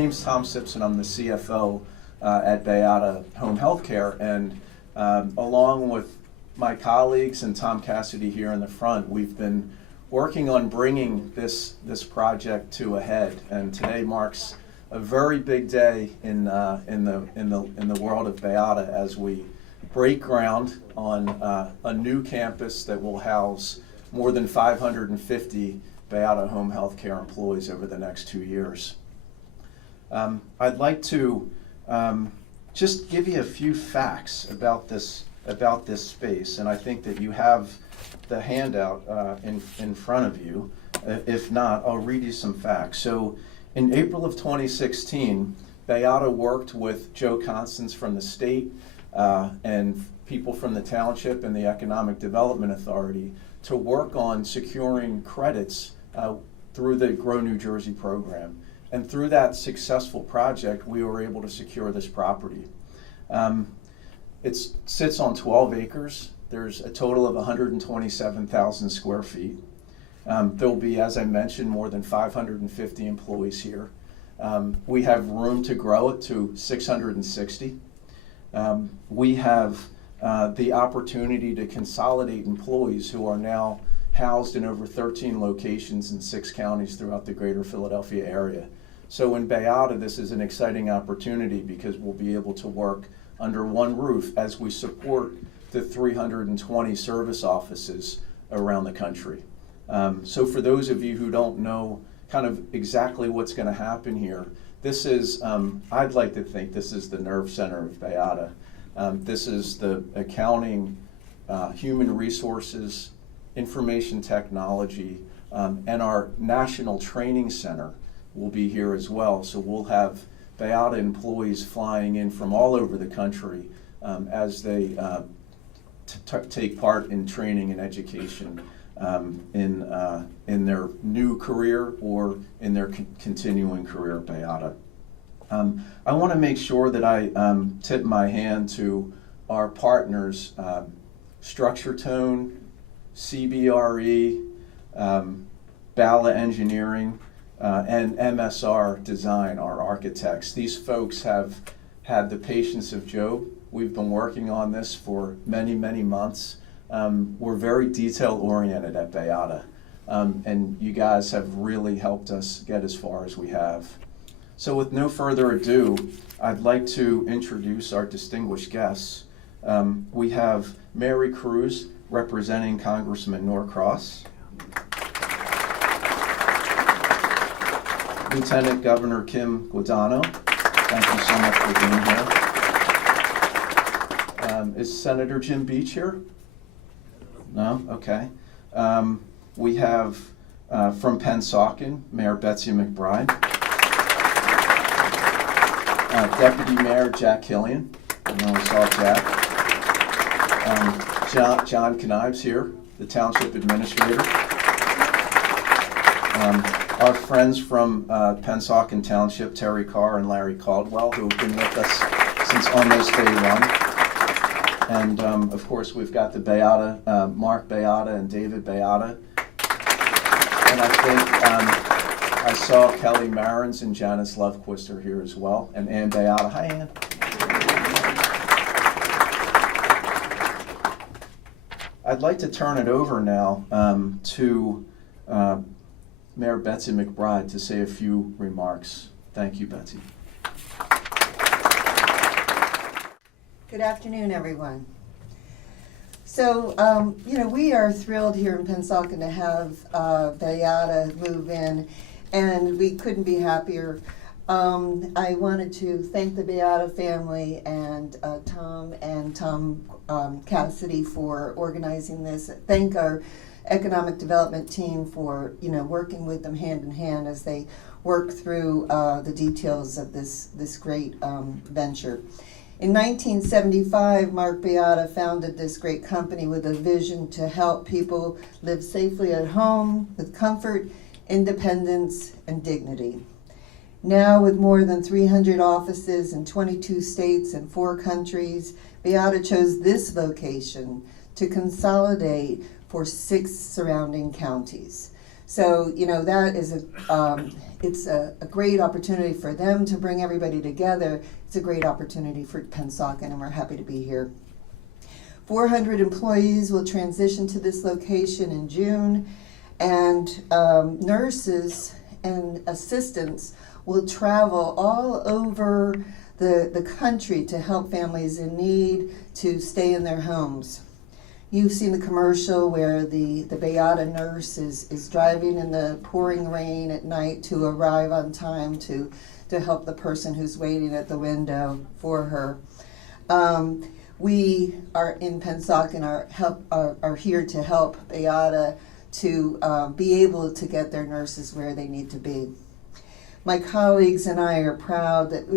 name's Tom Simpson. I'm the CFO at Bayada Home Healthcare, and along with my colleagues and Tom Cassidy here in the front, we've been working on bringing this project to a head. And today marks a very big day in the world of Bayada as we break ground on a new campus that will house more than 550 Bayada Home Healthcare employees over the next 2 years. I'd like to just give you a few facts about this space, and I think that you have the handout in front of you. If not, I'll read you some facts. So in April of 2016, Bayada worked with Joe Constance from the state and people from the township and the Economic Development Authority to work on securing credits through the Grow New Jersey program. And through that successful project, we were able to secure this property. It sits on 12 acres. There's a total of 127,000 square feet. There'll be, as I mentioned, more than 550 employees here. We have room to grow it to 660. We have the opportunity to consolidate employees who are now housed in over 13 locations in 6 counties throughout the greater Philadelphia area. So in Bayada, this is an exciting opportunity because we'll be able to work under one roof as we support the 320 service offices around the country. So for those of you who don't know kind of exactly what's going to happen here, this is, I'd like to think this is the nerve center of Bayada. This is the accounting, human resources, information technology, and our national training center will be here as well. So we'll have Bayada employees flying in from all over the country as they take part in training and education in their new career or in their continuing career at Bayada. I want to make sure that I tip my hand to our partners, Structure Tone, CBRE, Bala Engineering, and MSR Design, our architects. These folks have had the patience of Job. We've been working on this for many, many months. We're very detail-oriented at Bayada, and you guys have really helped us get as far as we have. So with no further ado, I'd like to introduce our distinguished guests. We have Mary Cruz, representing Congressman Norcross. Lieutenant Governor Kim Guadagno, thank you so much for being here. Is Senator Jim Beach here? No? Okay. We have from Pennsauken, Mayor Betsy McBride. Deputy Mayor Jack Killian. I know we saw Jack. John Knives here, the Township Administrator. Our friends from Pennsauken Township, Terry Carr and Larry Caldwell, who have been with us since almost day one. And of course, we've got the Bayada, Mark Bayada and David Bayada. And I think I saw Kelly Marins and Janice Lovequist are here as well, and Ann Bayada. Hi, Ann. I'd like to turn it over now to Mayor Betsy McBride to say a few remarks. Thank you, Betsy. Good afternoon, everyone. So, we are thrilled here in Pennsauken to have Bayada move in, and we couldn't be happier. I wanted to thank the Bayada family and Tom Cassidy for organizing this. Thank our economic development team for working with them hand in hand as they work through the details of this great venture. In 1975, Mark Bayada founded this great company with a vision to help people live safely at home with comfort, independence, and dignity. Now, with more than 300 offices in 22 states and 4 countries, Bayada chose this location to consolidate for 6 surrounding counties. So, that is it's a great opportunity for them to bring everybody together. It's a great opportunity for Pennsauken, and we're happy to be here. 400 employees will transition to this location in June, and nurses and assistants will travel all over the country to help families in need to stay in their homes. You've seen the commercial where the Bayada nurse is driving in the pouring rain at night to arrive on time to help the person who's waiting at the window for her. We are in Pennsauken are here to help Bayada to be able to get their nurses where they need to be. My colleagues and I are proud that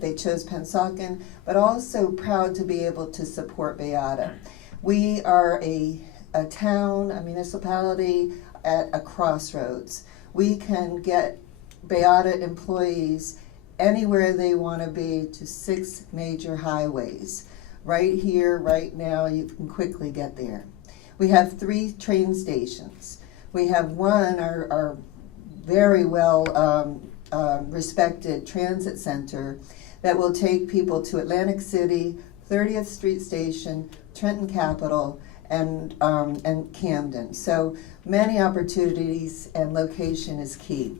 they chose Pennsauken, but also proud to be able to support Bayada. We are a town, a municipality at a crossroads. We can get Bayada employees anywhere they want to be to 6 major highways. Right here, right now, you can quickly get there. We have 3 train stations. We have one, our very well respected transit center that will take people to Atlantic City, 30th Street Station, Trenton Capitol, and Camden. So many opportunities, and location is key.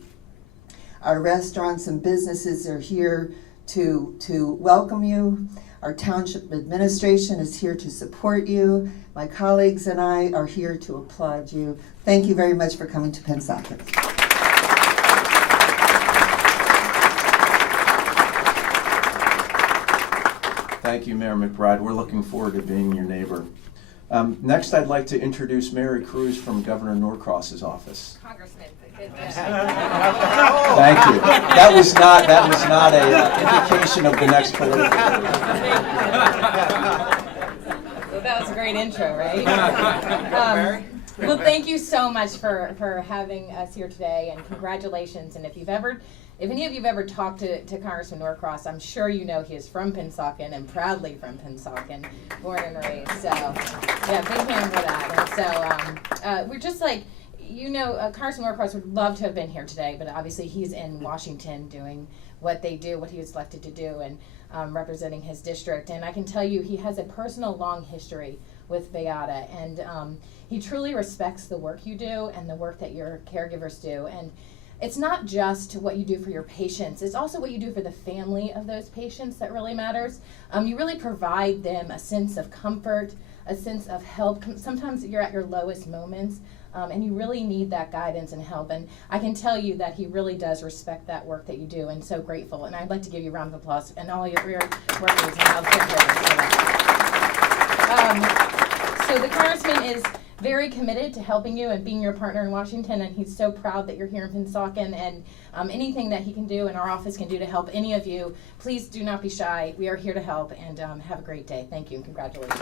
Our restaurants and businesses are here to welcome you. Our township administration is here to support you. My colleagues and I are here to applaud you. Thank you very much for coming to Pennsauken. Thank you, Mayor McBride. We're looking forward to being your neighbor. Next, I'd like to introduce Mary Cruz from Governor Norcross's office. Congressman. Thank you. That was not a indication of the next political. Well, that was a great intro, right? Well, thank you so much for having us here today, and congratulations. And if any of you have ever talked to Congressman Norcross, I'm sure you know he is from Pennsauken and proudly from Pennsauken, born and raised. So, yeah, big hand for that. And so we're just like, Congressman Norcross would love to have been here today, but obviously he's in Washington doing what they do, what he was elected to do, and representing his district. And I can tell you he has a personal long history with Bayada, and he truly respects the work you do and the work that your caregivers do. And it's not just what you do for your patients, it's also what you do for the family of those patients that really matters. You really provide them a sense of comfort, a sense of help. Sometimes you're at your lowest moments, and you really need that guidance and help. And I can tell you that he really does respect that work that you do, and so grateful. And I'd like to give you a round of applause and all your workers and healthcare workers. So the congressman is very committed to helping you and being your partner in Washington, and he's so proud that you're here in Pennsauken, and anything that he can do and our office can do to help any of you, please do not be shy. We are here to help, and have a great day. Thank you, and congratulations.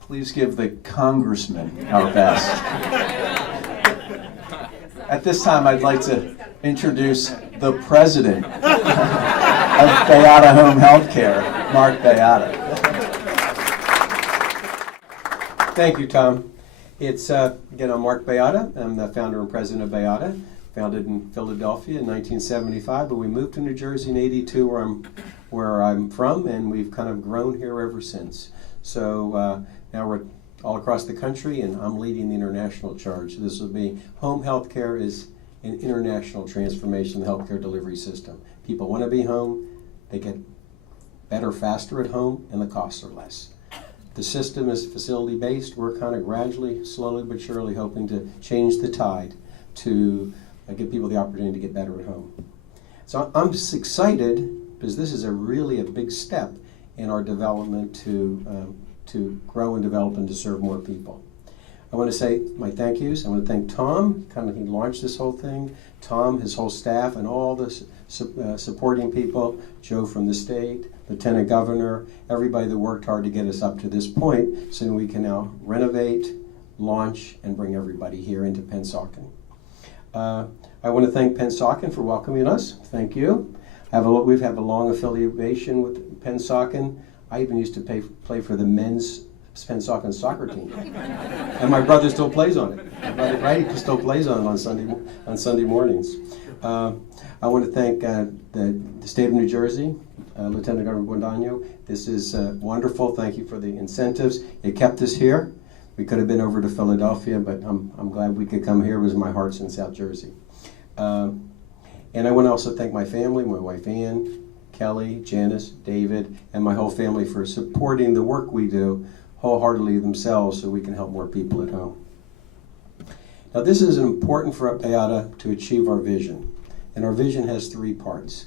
Please give the congressman our best. At this time, I'd like to introduce the president of Bayada Home Healthcare, Mark Bayada. Thank you, Tom. It's, again, I'm Mark Bayada. I'm the founder and president of Bayada, founded in Philadelphia in 1975, but we moved to New Jersey in '82, where I'm from, and we've kind of grown here ever since. So now we're all across the country, and I'm leading the international charge. This will be home health care is an international transformation of the healthcare delivery system. People want to be home, they get better faster at home, and the costs are less. The system is facility-based. We're kind of gradually, slowly but surely hoping to change the tide to give people the opportunity to get better at home. So I'm just excited because this is really a big step in our development to grow and develop and to serve more people. I want to say my thank yous. I want to thank Tom, he launched this whole thing, Tom, his whole staff, and all the supporting people, Joe from the state, Lieutenant Governor, everybody that worked hard to get us up to this point so we can now renovate, launch, and bring everybody here into Pennsauken. I want to thank Pennsauken for welcoming us. Thank you. We have a long affiliation with Pennsauken. I even used to play for the men's Pennsauken soccer team, and my brother still plays on it. My brother, right, he still plays on it on Sunday mornings. I want to thank the state of New Jersey, Lieutenant Governor Guadagno. This is wonderful. Thank you for the incentives. It kept us here. We could have been over to Philadelphia, but I'm glad we could come here. It was my heart's in South Jersey. And I want to also thank my family, my wife Ann, Kelly, Janice, David, and my whole family for supporting the work we do wholeheartedly themselves so we can help more people at home. Now this is important for Bayada to achieve our vision. And our vision has 3 parts.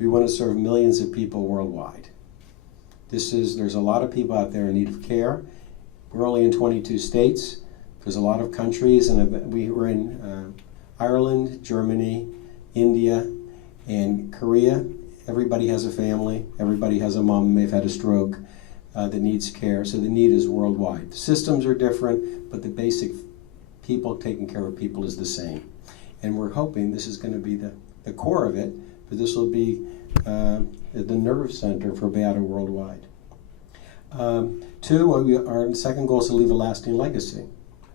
We want to serve millions of people worldwide. There's a lot of people out there in need of care. We're only in 22 states. There's a lot of countries, and we were in Ireland, Germany, India, and Korea. Everybody has a family. Everybody has a mom who may have had a stroke that needs care. So the need is worldwide. The systems are different, but the basic people taking care of people is the same. And we're hoping this is going to be the core of it, but this will be the nerve center for Bayada worldwide. 2, our second goal is to leave a lasting legacy.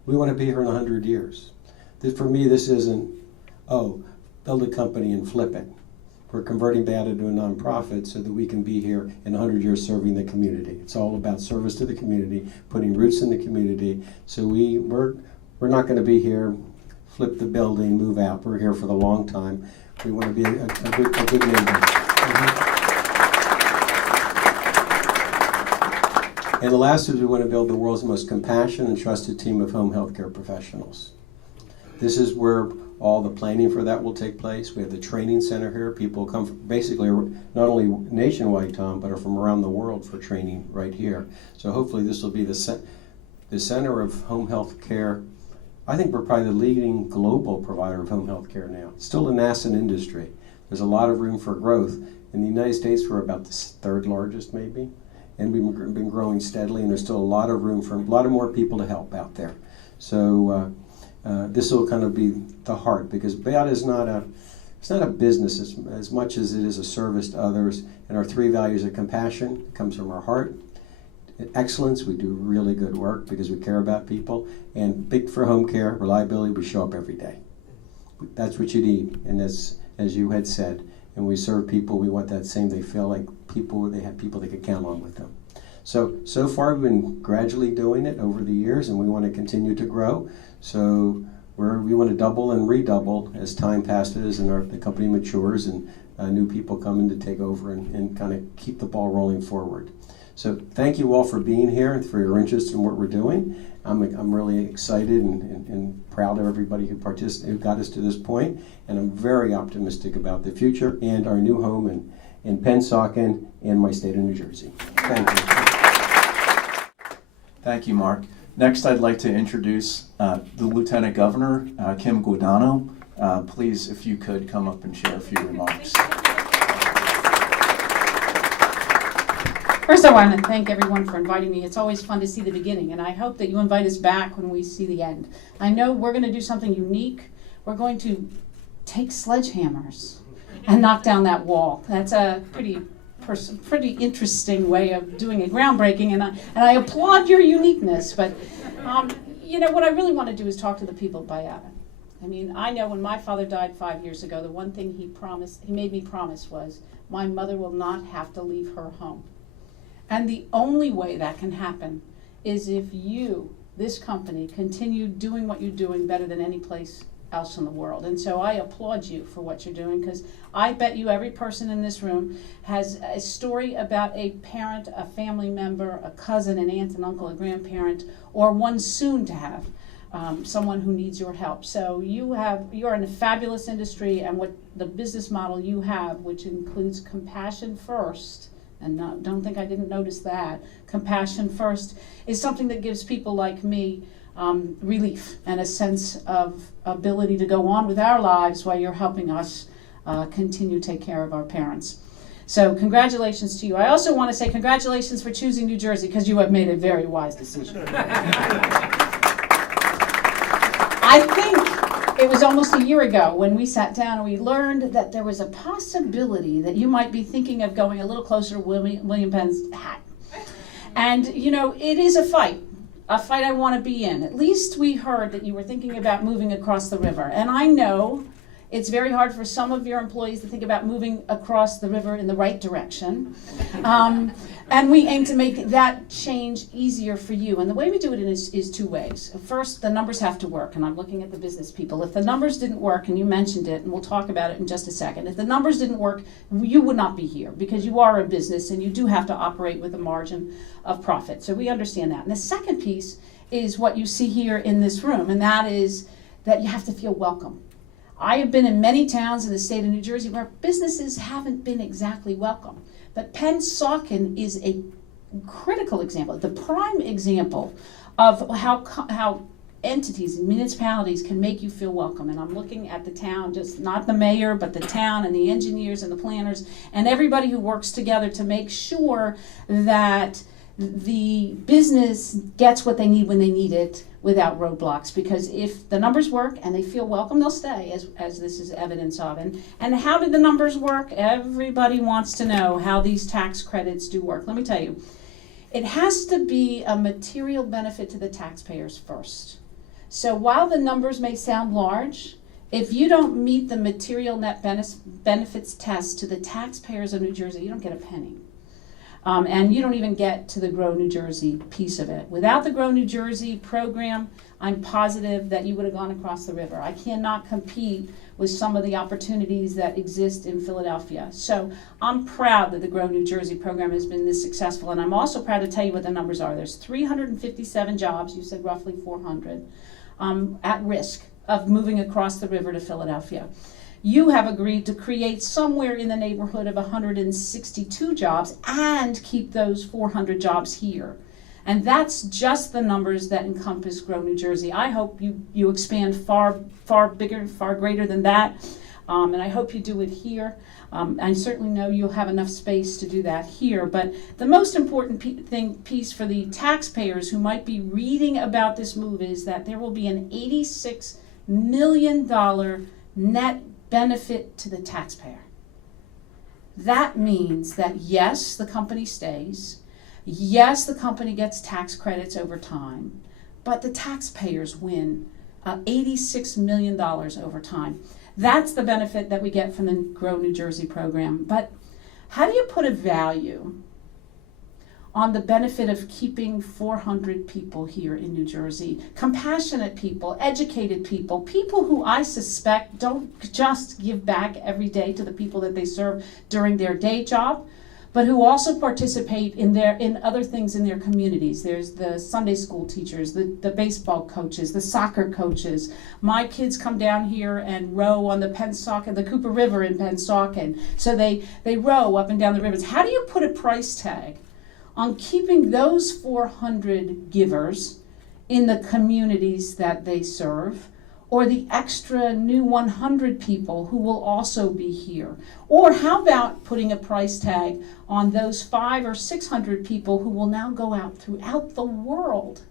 We want to be here in 100 years. For me, this isn't, build a company and flip it. We're converting Bayada to a nonprofit so that we can be here in 100 years serving the community. It's all about service to the community, putting roots in the community. So we're not going to be here, flip the building, move out. We're here for the long time. We want to be a good neighbor. And the last is we want to build the world's most compassionate and trusted team of home health care professionals. This is where all the planning for that will take place. We have the training center here. People come from basically not only nationwide, Tom, but are from around the world for training right here. So hopefully this will be the center of home health care. I think we're probably the leading global provider of home health care now. It's still a nascent industry. There's a lot of room for growth. In the United States, we're about the 3rd largest maybe, and we've been growing steadily, and there's still a lot of room for a lot of more people to help out there. So this will kind of be the heart, because Bayada is not a business as much as it is a service to others. And our 3 values of compassion comes from our heart. Excellence, we do really good work because we care about people. And big for home care, reliability, we show up every day. That's what you need. And as you had said, and we serve people, we want that same, they feel like they have people they can count on with them. So far we've been gradually doing it over the years, and we want to continue to grow. So we want to double and redouble as time passes and the company matures and new people come in to take over and kind of keep the ball rolling forward. So thank you all for being here and for your interest in what we're doing. I'm really excited and proud of everybody who got us to this point, and I'm very optimistic about the future and our new home in Pennsauken and my state of New Jersey. Thank you. Thank you, Mark. Next, I'd like to introduce the Lieutenant Governor, Kim Guadagno. Please, if you could, come up and share a few remarks. First, I want to thank everyone for inviting me. It's always fun to see the beginning, and I hope that you invite us back when we see the end. I know we're going to do something unique. We're going to take sledgehammers and knock down that wall. That's a pretty interesting way of doing a groundbreaking, and I applaud your uniqueness. But what I really want to do is talk to the people of Bayada. I mean, I know when my father died 5 years ago, the one thing he made me promise was my mother will not have to leave her home. And the only way that can happen is if you, this company, continue doing what you're doing better than any place else in the world. And so I applaud you for what you're doing, because I bet you every person in this room has a story about a parent, a family member, a cousin, an aunt, an uncle, a grandparent, or one soon to have, someone who needs your help. So you're in a fabulous industry, and what the business model you have, which includes compassion first, and don't think I didn't notice that. Compassion first is something that gives people like me relief and a sense of ability to go on with our lives while you're helping us continue to take care of our parents. So congratulations to you. I also want to say congratulations for choosing New Jersey, because you have made a very wise decision. I think it was almost a year ago when we sat down and we learned that there was a possibility that you might be thinking of going a little closer to William Penn's hat. And, you know, it is a fight I want to be in. At least we heard that you were thinking about moving across the river. And I know it's very hard for some of your employees to think about moving across the river in the right direction. And we aim to make that change easier for you. And the way we do it is two ways. First, the numbers have to work, and I'm looking at the business people. If the numbers didn't work, and you mentioned it, and we'll talk about it in just a second, if the numbers didn't work, you would not be here, because you are a business and you do have to operate with a margin of profit. So we understand that. And the second piece is what you see here in this room, and that is that you have to feel welcome. I have been in many towns in the state of New Jersey where businesses haven't been exactly welcome. But Pennsauken is a critical example, the prime example of how entities and municipalities can make you feel welcome. And I'm looking at the town, just not the mayor, but the town and the engineers and the planners and everybody who works together to make sure that the business gets what they need when they need it without roadblocks. Because if the numbers work and they feel welcome, they'll stay, as this is evidence of. And how did the numbers work? Everybody wants to know how these tax credits do work. Let me tell you, it has to be a material benefit to the taxpayers first. So while the numbers may sound large, if you don't meet the material net benefits test to the taxpayers of New Jersey, you don't get a penny. And you don't even get to the Grow New Jersey piece of it. Without the Grow New Jersey program, I'm positive that you would have gone across the river. I cannot compete with some of the opportunities that exist in Philadelphia. So I'm proud that the Grow New Jersey program has been this successful, and I'm also proud to tell you what the numbers are. There's 357 jobs, you said roughly 400, at risk of moving across the river to Philadelphia. You have agreed to create somewhere in the neighborhood of 162 jobs and keep those 400 jobs here. And that's just the numbers that encompass Grow New Jersey. I hope you expand far bigger, far greater than that. And I hope you do it here. I certainly know you'll have enough space to do that here. But the most important piece for the taxpayers who might be reading about this move is that there will be an $86 million net benefit to the taxpayer. That means that yes, the company stays, yes, the company gets tax credits over time, but the taxpayers win $86 million over time. That's the benefit that we get from the Grow New Jersey program. But how do you put a value on the benefit of keeping 400 people here in New Jersey? Compassionate people, educated people, people who I suspect don't just give back every day to the people that they serve during their day job, but who also participate in other things in their communities. There's the Sunday school teachers, the baseball coaches, the soccer coaches. My kids come down here and row on the Pennsauken, the Cooper River in Pennsauken. So they row up and down the rivers. How do you put a price tag on keeping those 400 givers in the communities that they serve, or the extra new 100 people who will also be here? Or how about putting a price tag on those 500 or 600 people who will now go out throughout the world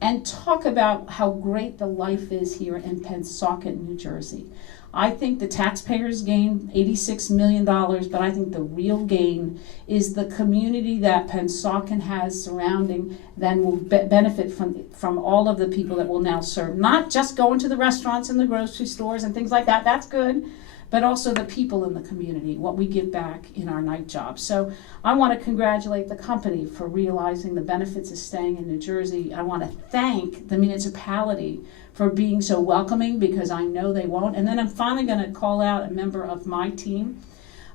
and talk about how great the life is here in Pennsauken, New Jersey? I think the taxpayers gain $86 million, but I think the real gain is the community that Pennsauken has surrounding, then will benefit from all of the people that will now serve. Not just going to the restaurants and the grocery stores and things like that, that's good, but also the people in the community, what we give back in our night jobs. So I want to congratulate the company for realizing the benefits of staying in New Jersey. I want to thank the municipality for being so welcoming, because I know they won't. And then I'm finally going to call out a member of my team,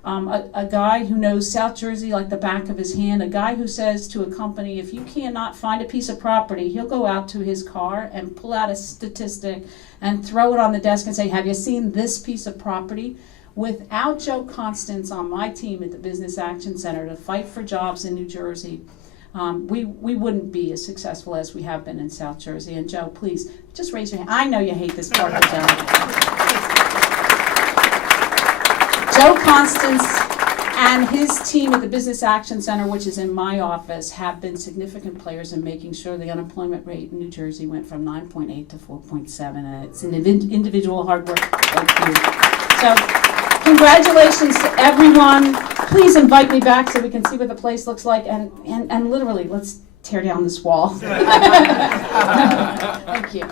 a guy who knows South Jersey like the back of his hand, a guy who says to a company, if you cannot find a piece of property, he'll go out to his car and pull out a statistic and throw it on the desk and say, have you seen this piece of property? Without Joe Constance on my team at the Business Action Center to fight for jobs in New Jersey, we wouldn't be as successful as we have been in South Jersey. And Joe, please, just raise your hand. I know you hate this part of the job. Joe Constance and his team at the Business Action Center, which is in my office, have been significant players in making sure the unemployment rate in New Jersey went from 9.8 to 4.7. And it's an individual hard work. Thank you. So congratulations to everyone please invite me back so we can see what the place looks like, and literally, let's tear down this wall. Thank you.